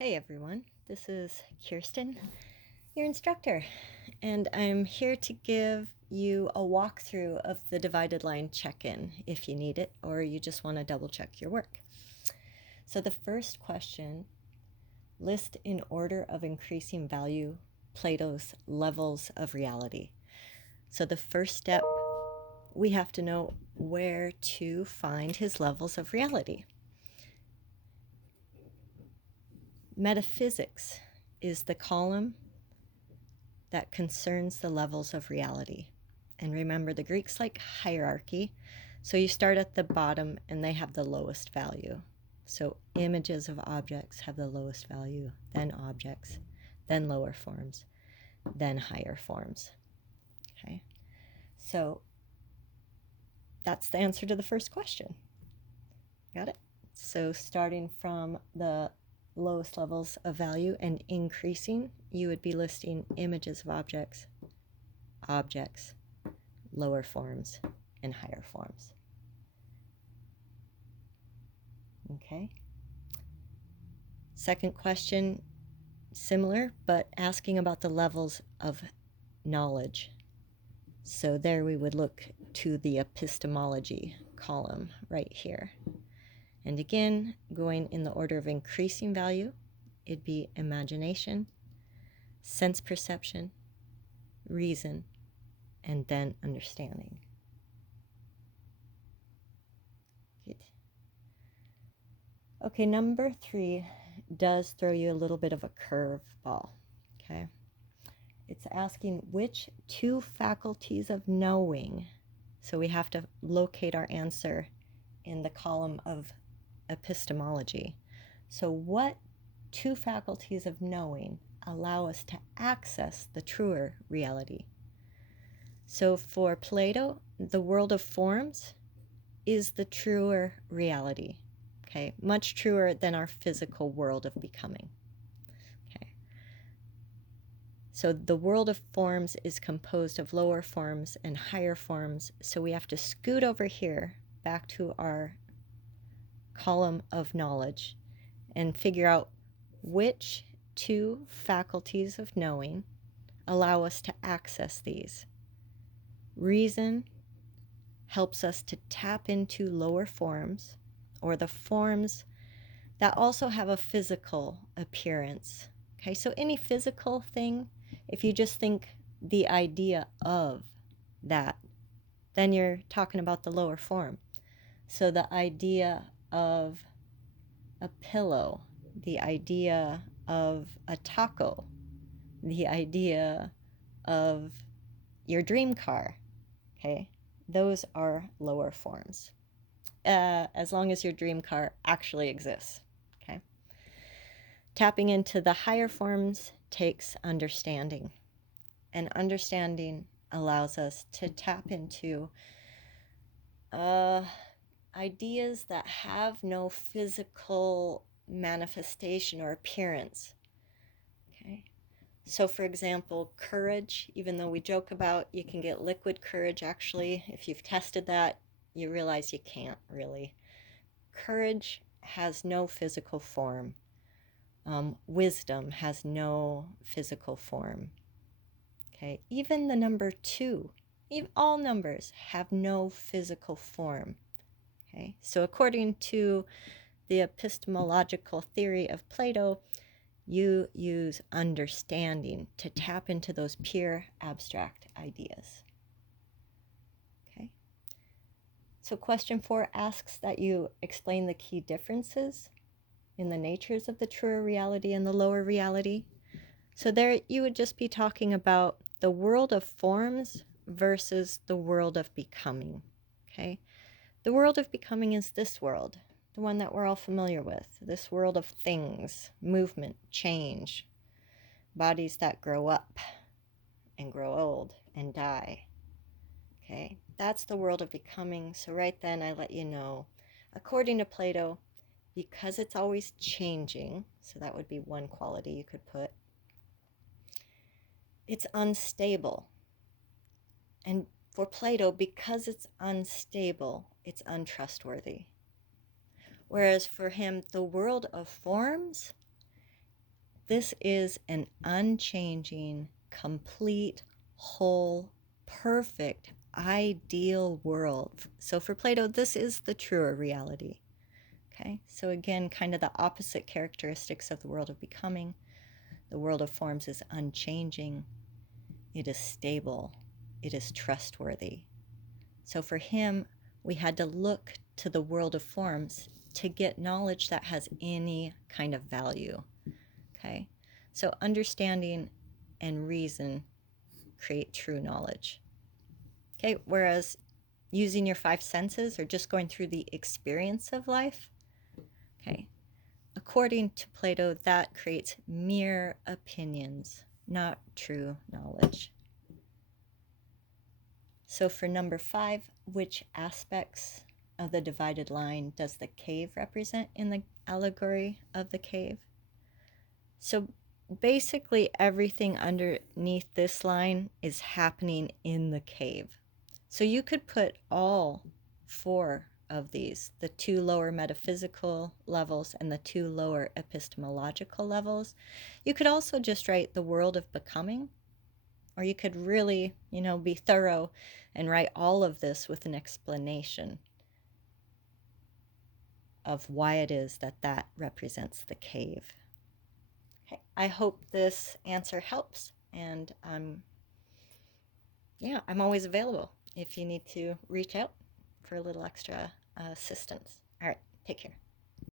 Hey everyone, this is Kjirsten, your instructor, and I'm here to give you a walkthrough of the divided line check-in if you need it or you just want to double check your work. So the first question, list in order of increasing value Plato's levels of reality. So the first step, we have to know where to find his levels of reality. Metaphysics is the column that concerns the levels of reality. And remember, the Greeks like hierarchy. So you start at the bottom and they have the lowest value. So images of objects have the lowest value, then objects, then lower forms, then higher forms. Okay. So that's the answer to the first question. Got it? So starting from the lowest levels of value and increasing, you would be listing images of objects, lower forms, and higher forms. Okay. Second question, similar, but asking about the levels of knowledge. So there we would look to the epistemology column right here. And again, going in the order of increasing value, it'd be imagination, sense perception, reason, and then understanding. Good. Okay, number 3 does throw you a little bit of a curveball. Okay. It's asking which two faculties of knowing. So we have to locate our answer in the column of epistemology. So what two faculties of knowing allow us to access the truer reality? So for Plato, the world of forms is the truer reality. Okay, much truer than our physical world of becoming. Okay. So the world of forms is composed of lower forms and higher forms. So we have to scoot over here back to our column of knowledge and figure out which two faculties of knowing allow us to access these. Reason helps us to tap into lower forms, or the forms that also have a physical appearance. Okay, so any physical thing, if you just think the idea of that, then you're talking about the lower form. So the idea of a pillow, the idea of a taco, the idea of your dream car, okay, those are lower forms. As long as your dream car actually exists. Okay. Tapping into the higher forms takes understanding, and understanding allows us to tap into ideas that have no physical manifestation or appearance. Okay. So for example, courage, even though we joke about you can get liquid courage, actually, if you've tested that, you realize you can't really. Courage has no physical form. Wisdom has no physical form. Okay, even the number 2, all numbers have no physical form. Okay, so according to the epistemological theory of Plato, you use understanding to tap into those pure abstract ideas. Okay. So question 4 asks that you explain the key differences in the natures of the truer reality and the lower reality. So there you would just be talking about the world of forms versus the world of becoming. Okay. The world of becoming is this world, the one that we're all familiar with, this world of things, movement, change, bodies that grow up and grow old and die. Okay, that's the world of becoming. So right then I let you know, according to Plato, because it's always changing, so that would be one quality you could put, it's unstable. And for Plato, because it's unstable, it's untrustworthy. Whereas for him, the world of forms This is an unchanging, complete, whole, perfect, ideal world. So for Plato, this is the truer reality. Okay, so again, kind of the opposite characteristics of the world of becoming. The world of forms is unchanging, it is stable, it is trustworthy. So for him, we had to look to the world of forms to get knowledge that has any kind of value. Okay, so understanding and reason create true knowledge. Okay, whereas using your five senses or just going through the experience of life, okay, according to Plato, that creates mere opinions, not true knowledge. So for number 5, which aspects of the divided line does the cave represent in the allegory of the cave? So basically everything underneath this line is happening in the cave. So you could put all 4 of these, the 2 lower metaphysical levels and the 2 lower epistemological levels. You could also just write the world of becoming, or you could really, be thorough and write all of this with an explanation of why it is that that represents the cave. Okay, I hope this answer helps, and I'm always available if you need to reach out for a little extra assistance. All right, take care.